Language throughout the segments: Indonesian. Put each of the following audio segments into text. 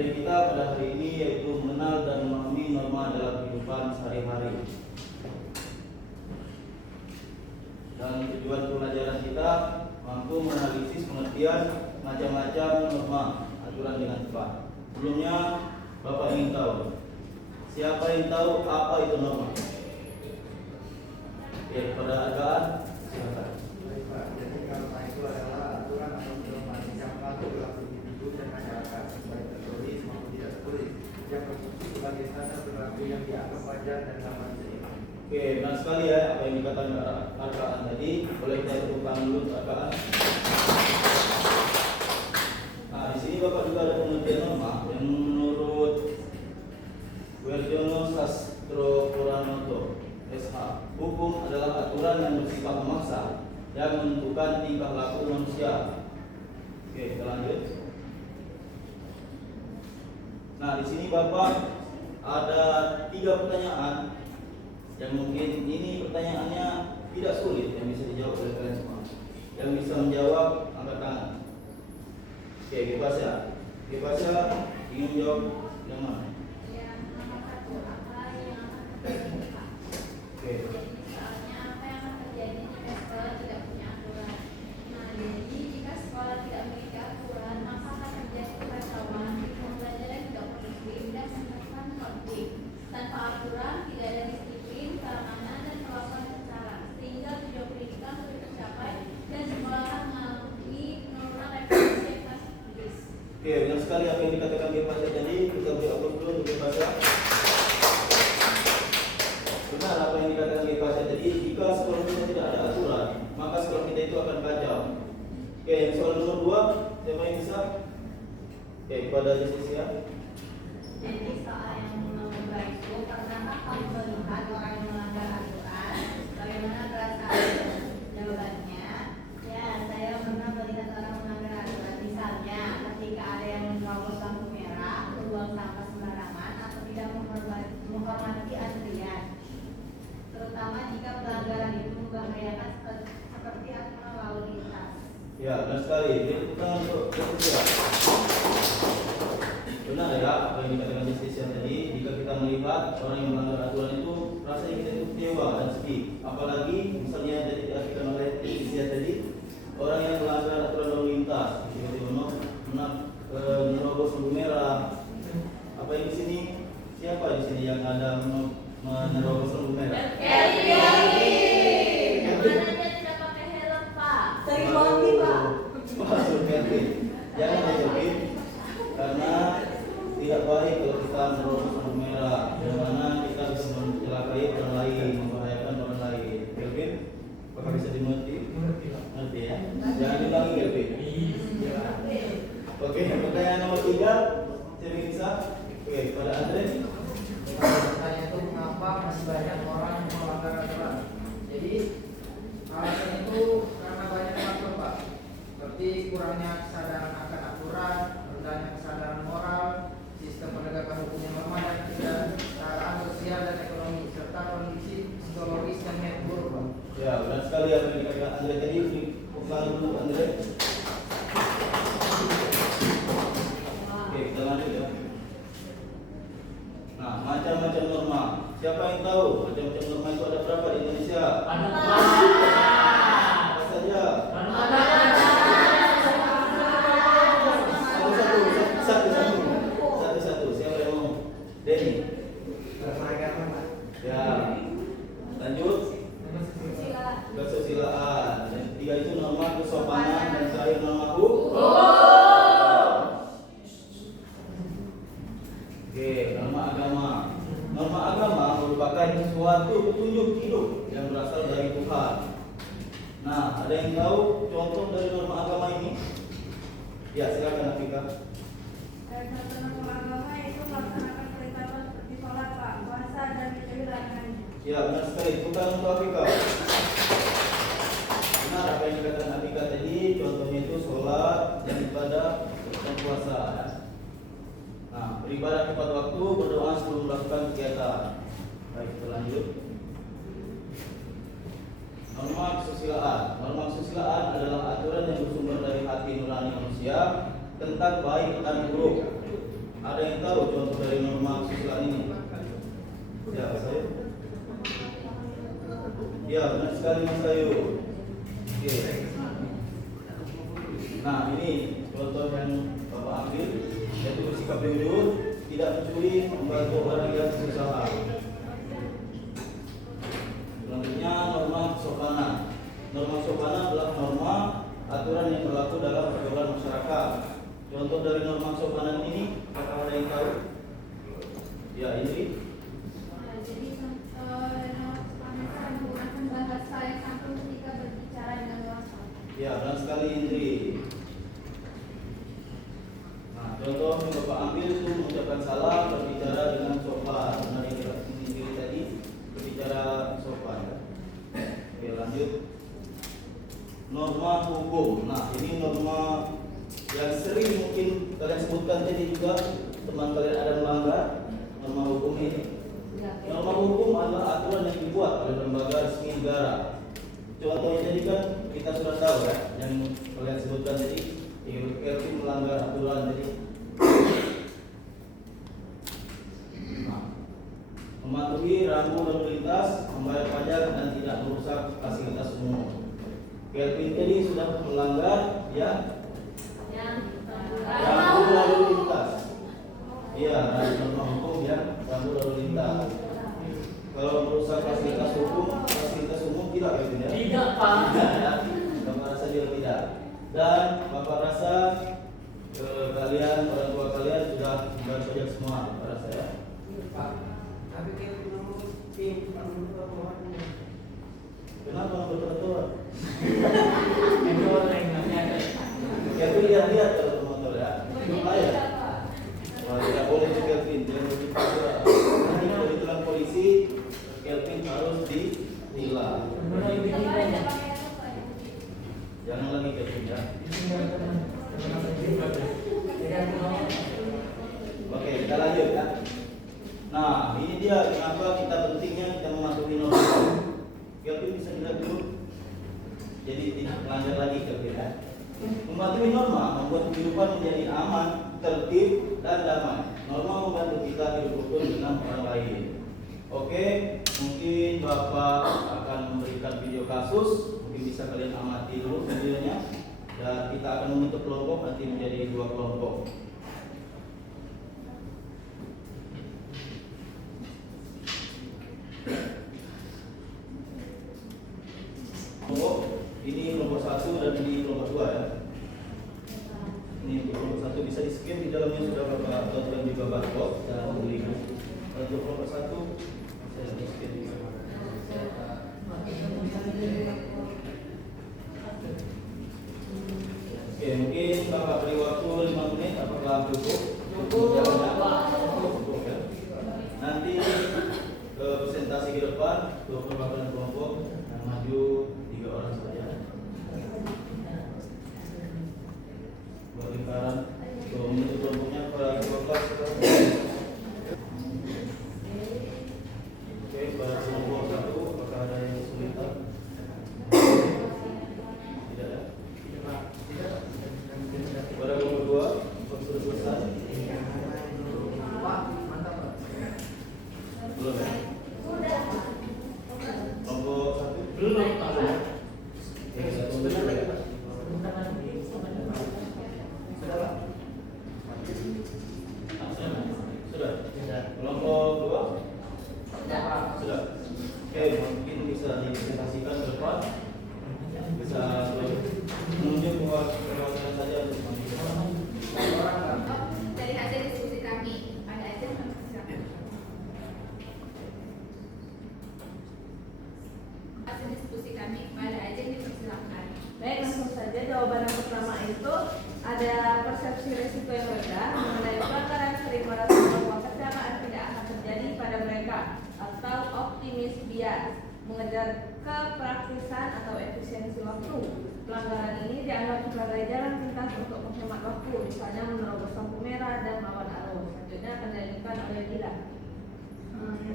materi kita pada hari ini yaitu mengenal dan memahami norma dalam kehidupan sehari-hari. Dan tujuan pembelajaran kita mampu menganalisis pengertian macam-macam norma aturan dengan cepat. Sebelumnya, Bapak ingin tahu, siapa yang tahu apa itu norma? Ya, pada Agaan, silakan. Baik Pak, jadi norma itu adalah aturan atau pedoman yang mengatur perilaku individu dan masyarakat, baik tertulis maupun tidak tertulis, yang berfungsi sebagai standar perilaku yang dianggap wajar dan nyaman diterima. Oke, benar sekali ya apa yang dikatakan Agaan tadi. Boleh kita tepukkan dulu untuk Agaan. Nah, di sini Bapak juga ada pengertian norma yang menurut Werjono Sastro Puranoto SH. Hukum adalah aturan yang bersifat memaksa yang menentukan tingkah laku manusia. Oke, kita lanjut. Nah, di sini Bapak ada 3 pertanyaan yang mungkin ini pertanyaannya tidak sulit yang bisa dijawab oleh kalian semua. Yang bisa menjawab angkat tangan. Oke, Gepasya. Gepasya ingin menjawab yang mana? Yang nomor 1, apa yang akan terjadi Pak? Oke. Jadi misalnya apa yang akan terjadi jika sekolah tidak punya aturan? Nah, jadi jika sekolah tidak memiliki aturan, maka akan terjadi kekacauan, pembelajaran tidak kondusif dan menyebabkan konflik. Tanpa aturan, tidak ada disiplin, keamanan dan perlakuan secara, sehingga tujuan pendidikan sulit tercapai dan sekolah akan mengalami penurunan referensi yang pasti. Oke, benar sekali apa yang dikatakan Gepasya tadi. Kita beri aplaus dulu untuk Gepasya. Benar apa yang dikatakan Gepasya tadi. Jika sekolah kita tidak ada aturan, maka sekolah kita itu akan kacau. Oke, soal nomor 2, siapa yang bisa? Oke, kepada Justicia. Jadi soal yang nomor 2 itu, pernahkah kamu melihat orang yang melanggar aturan? Bagaimana perasaan? Jawabannya, ya saya pernah melihat orang melanggar aturan. Misalnya, ketika ada yang menerobos lampu merah, membuang sampah sembarangan, atau tidak menghormati antrian. Terutama jika pelanggaran itu membahayakan seperti aturan lalu lintas. Ya, benar sekali. Jadi kita untuk Justicia. Benar ya apa yang dikatakan Justicia tadi. Jika kita melihat orang yang melanggar aturan itu, rasanya kita itu kecewa dan sedih. Apalagi misalnya yang dikatakan oleh Justicia tadi, orang yang melanggar aturan lalu lintas, tiba-tiba menerobos lampu merah. Apa yang di sini? Siapa di sini yang ada menerobos lampu merah? Yang mana dia tidak pakai helm Pak? Sering banget Pak. Masuk Kelvin. Jangan dijawabin karena tidak baik kalau kita menerobos lampu merah, yang mana kita bisa mencelakai orang lain, membahayakan orang lain. Kelvin, apakah bisa dimengerti? Ngerti ya? Jangan diulangi Kelvin. Oke, pertanyaan nomor 3, siapa yang bisa? Oke, pada Andre. Pertanyaan itu mengapa masih banyak orang yang melanggar aturan? Jadi alasan itu karena banyak faktor Pak, seperti kurangnya kesadaran akan aturan, rendahnya kesadaran moral, sistem penegakan hukum yang lemah dan kesetaraan sosial dan ekonomi, serta kondisi psikologis yang buruk Pak. Ya, benar sekali apa yang dikatakan Andre tadi. Ulang dulu Andre. Oke, kita lanjut ya. Nah, macam-macam norma. Siapa yang tahu macam-macam norma itu ada berapa di Indonesia? Apa saja? Satu-satu. Siapa yang mau? Denny. Beragama Pak. Ya. Lanjut. Sila. Kesusilaan. Yang ketiga itu norma kesopanan dan terakhir norma hukum. Oke, norma agama. Norma agama merupakan suatu petunjuk hidup yang berasal dari Tuhan. Nah, ada yang tahu contoh dari norma agama ini? Ya, silakan Afika. Satu norma agama itu melaksanakan perintah seperti sholat, Pak, puasa, dan mencari larangannya. Ya, benar sekali. Bukan untuk Afika. Benar apa yang dikatakan Afika tadi. Contohnya itu sholat dan ibadah dan puasa. Nah, beribadah tepat waktu, berdoa sebelum melakukan kegiatan. Baik, kita lanjut. Norma kesusilaan. Norma kesusilaan adalah aturan yang bersumber dari hati nurani manusia tentang baik dan buruk. Ada yang tahu contoh dari norma kesusilaan ini? Ya, saya. Ya, benar sekali Mas Ayu. Oke. Nah, ini contoh yang Bapak ambil, yaitu bersikap jujur, tidak mencuri, membantu orang yang kesusahan. Selanjutnya norma kesopanan. Norma kesopanan adalah norma aturan yang berlaku dalam pergaulan masyarakat. Contoh dari norma kesopanan ini, apakah ada yang tahu? Ya, ini. Jadi menggunakan bahasa yang santun ketika berbicara dengan dewasa. Ya, benar sekali Indri. Nah, contoh yang Bapak ambil itu mengucapkan salah, berbicara dengan sopan. Benar yang kita sendiri tadi, berbicara sopan. Oke, lanjut. Norma hukum. Nah, ini norma yang sering mungkin kalian sebutkan tadi juga, teman kalian ada melanggar norma hukum ini. Norma hukum adalah aturan yang dibuat oleh lembaga resmi negara. Contohnya tadi kan kita sudah tahu ya, yang kalian sebutkan tadi, Kelvin melanggar aturan tadi. Nah, mematuhi rambu lalu lintas, membayar pajak dan tidak merusak fasilitas umum. Kelvin tadi sudah melanggar ya rambu lalu lintas. Iya, norma hukum ya, rambu lalu lintas. Kalau merusak fasilitas umum tidak gitu ya? Tidak, Pak. Ya, Bapak rasa dia tidak. Dan Bapak rasa kalian, orang tua kalian sudah membayar pajak semua, Bapak rasa ya? Pak, tapi kita belum tim permohonannya. Kenapa nggak berperaturan? Itu orang yang ada. Ya, itu lihat kalau pemotor ya. Bahaya. Wah, tidak boleh di Kelvin, jangan begitu. Nanti kalau ditilang polisi, Kelvin harus ditilang. Jangan lagi Kelvin ya. Oke, kita lanjut ya. Nah, ini dia kenapa kita pentingnya kita mematuhi norma. Kelvin bisa dilihat dulu. Jadi tidak melanggar lagi Kelvin ya. Mematuhi norma membuat kehidupan menjadi aman, tertib dan damai. Norma membantu kita hidup rukun dengan orang lain. Oke, mungkin Bapak akan memberikan video kasus, mungkin bisa kalian amati dulu videonya, dan kita akan membentuk kelompok nanti menjadi 2 kelompok. Kelompok ini kelompok 1 dan ini kelompok 2 ya. Ini untuk kelompok 1 bisa di scan, di dalamnya sudah Bapak buatkan juga barcode dan link. Untuk kelompok 1 saya di scan juga. Oke, mungkin Bapak beri waktu 5 menit, apakah cukup? Cukup ya. Nanti ke presentasi ke depan, 2 perwakilan kelompok yang maju 3 orang saja. Buat lingkaran, untuk kelompoknya pada 12 kelompok. Oke, pada kelompok 1 apakah ada yang kesulitan? Tidak ya? Pada kelompok 2 sudah selesai? Pak, mantap Pak. Belum ya? Kelompok 1 belum. Oke, satu dulu ya. Sudah. Kelompok 2 sudah. Oke, mungkin bisa dipresentasikan ke depan. Bisa menunjuk perwakilan saja untuk menunjukkan. Dari hasil diskusi kami, pada aja silakan. Hasil diskusi kami, pada aja dipersilakan. Baik, langsung saja jawaban yang pertama itu ada persepsi risiko yang rendah mengenai pelanggaran sering merasa bahwa kecelakaan tidak akan terjadi pada mereka, atau optimis bias mengejar kepraktisan atau efisiensi waktu. Pelanggaran ini dianggap sebagai jalan pintas untuk menghemat waktu, misalnya menerobos lampu merah dan melawan arus. Selanjutnya akan dilanjutkan oleh Dila.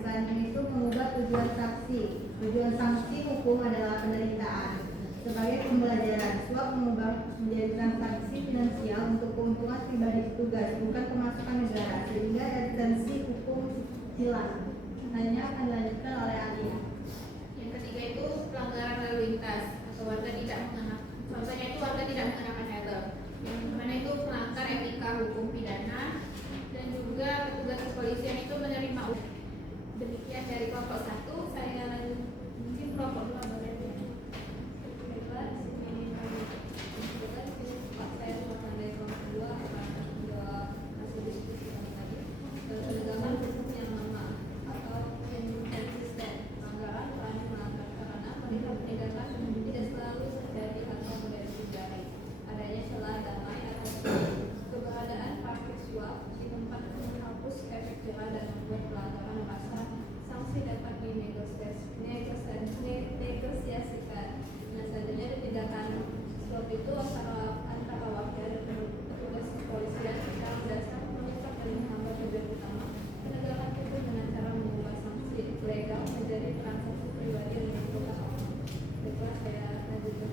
Selanjutnya itu mengubah tujuan sanksi. Tujuan sanksi hukum adalah penderitaan sebagai pembelajaran. Sebab mengubah menjadi transaksi finansial untuk keuntungan pribadi petugas, bukan pemasukan negara, sehingga esensi hukum hilang. Hanya akan dilanjutkan oleh ahli. Yang ketiga itu pelanggaran lalu lintas atau warga tidak mengenakan. Contohnya itu warga tidak mengenakan helm. Yang mana itu melanggar etika hukum pidana dan juga petugas kepolisian itu menerima upah. Demikian dari kelompok 1, saya lanjut mungkin kelompok 2 boleh. Keberadaan parkir suap di tempat menghapus efek jerah dan membuat pelanggaran pasal, sanksi dapat dinegosiasikan. Nah, selanjutnya ada tindakan suap itu antara wakil dan petugas kepolisian secara dasar merusak dan menghambat tujuan utama penegakan hukum dengan cara mengubah sanksi legal menjadi transaksi pribadi yang menentukan orang. Baiklah, saya lanjutkan.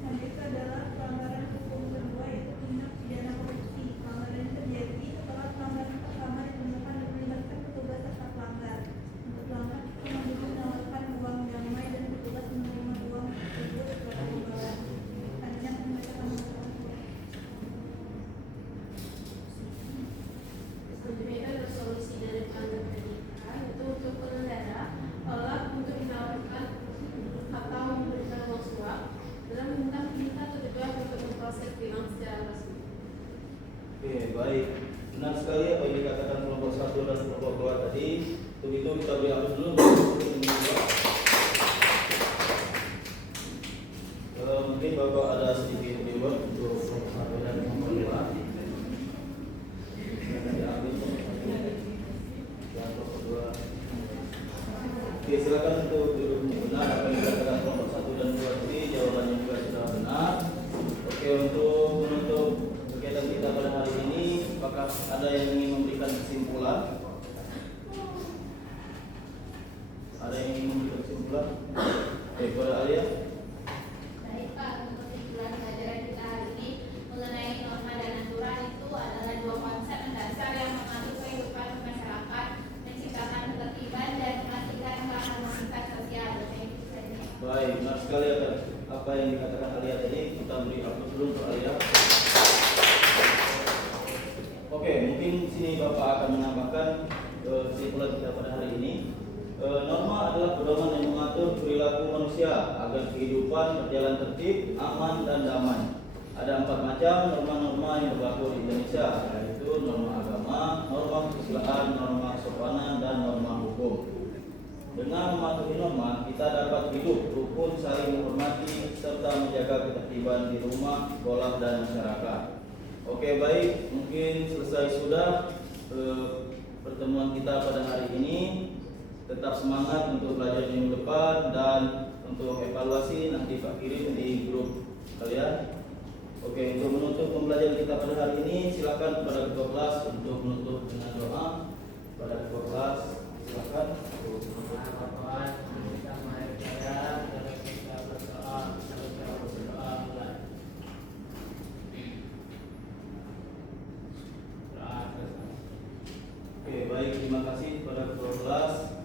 Selanjutnya adalah pelanggaran hukum kedua, yaitu tindak pidana korupsi. Pelanggaran ini terjadi setelah pelanggaran pertama ditemukan dan melibatkan petugas serta pelanggar. Untuk pelanggar mengambil menawarkan uang damai dan petugas menerima uang tersebut sebagai imbalan. Selanjutnya membacakan Selanjutnya itu ada solusi dari pelanggar pendidikan itu untuk pengendara olah untuk menawarkan atau memberikan uang suap dalam meminta petugas untuk memproses tilang secara resmi. Oke, baik. Benar sekali apa yang dikatakan kelompok 1 dan kelompok 2 tadi. Untuk itu kita beri aplaus dulu. Mungkin Bapak ada sedikit reward untuk kelompok 1 dan kelompok 2. Oke, silakan untuk duduk benar apa yang dikatakan kelompok 1 dan 2 tadi, jawabannya juga sudah benar. Oke, untuk menutup kegiatan kita pada hari ini, apakah ada yang ingin memberikan kesimpulan? Ada yang ingin memberikan kesimpulan? Oke, kepada Alia. Baik Pak, untuk kesimpulan pelajaran kita hari ini mengenai norma dan aturan itu adalah dua konsep mendasar yang mengatur kehidupan masyarakat, menciptakan ketertiban dan memastikan keharmonisan sosial. Baik, benar sekali apa yang dikatakan Alia tadi. Kita beri aplaus dulu untuk Alia. Oke, mungkin sini Bapak akan menambahkan kesimpulan kita pada hari ini. Norma adalah pedoman yang mengatur perilaku manusia agar kehidupan berjalan tertib, aman, dan damai. Ada 4 macam norma-norma yang berlaku di Indonesia, yaitu norma agama, norma kesusilaan, norma kesopanan, dan norma hukum. Dengan mematuhi norma, kita dapat hidup rukun, saling menghormati, serta menjaga ketertiban di rumah, sekolah, dan masyarakat. Oke, baik, mungkin selesai sudah pertemuan kita pada hari ini. Tetap semangat untuk belajar minggu depan dan untuk evaluasi nanti Pak kirim di grup kalian. Oke, untuk menutup pembelajaran kita pada hari ini, silakan kepada ketua kelas untuk menutup dengan doa. Pada ketua kelas, silakan. Oke, baik, terima kasih kepada ketua kelas.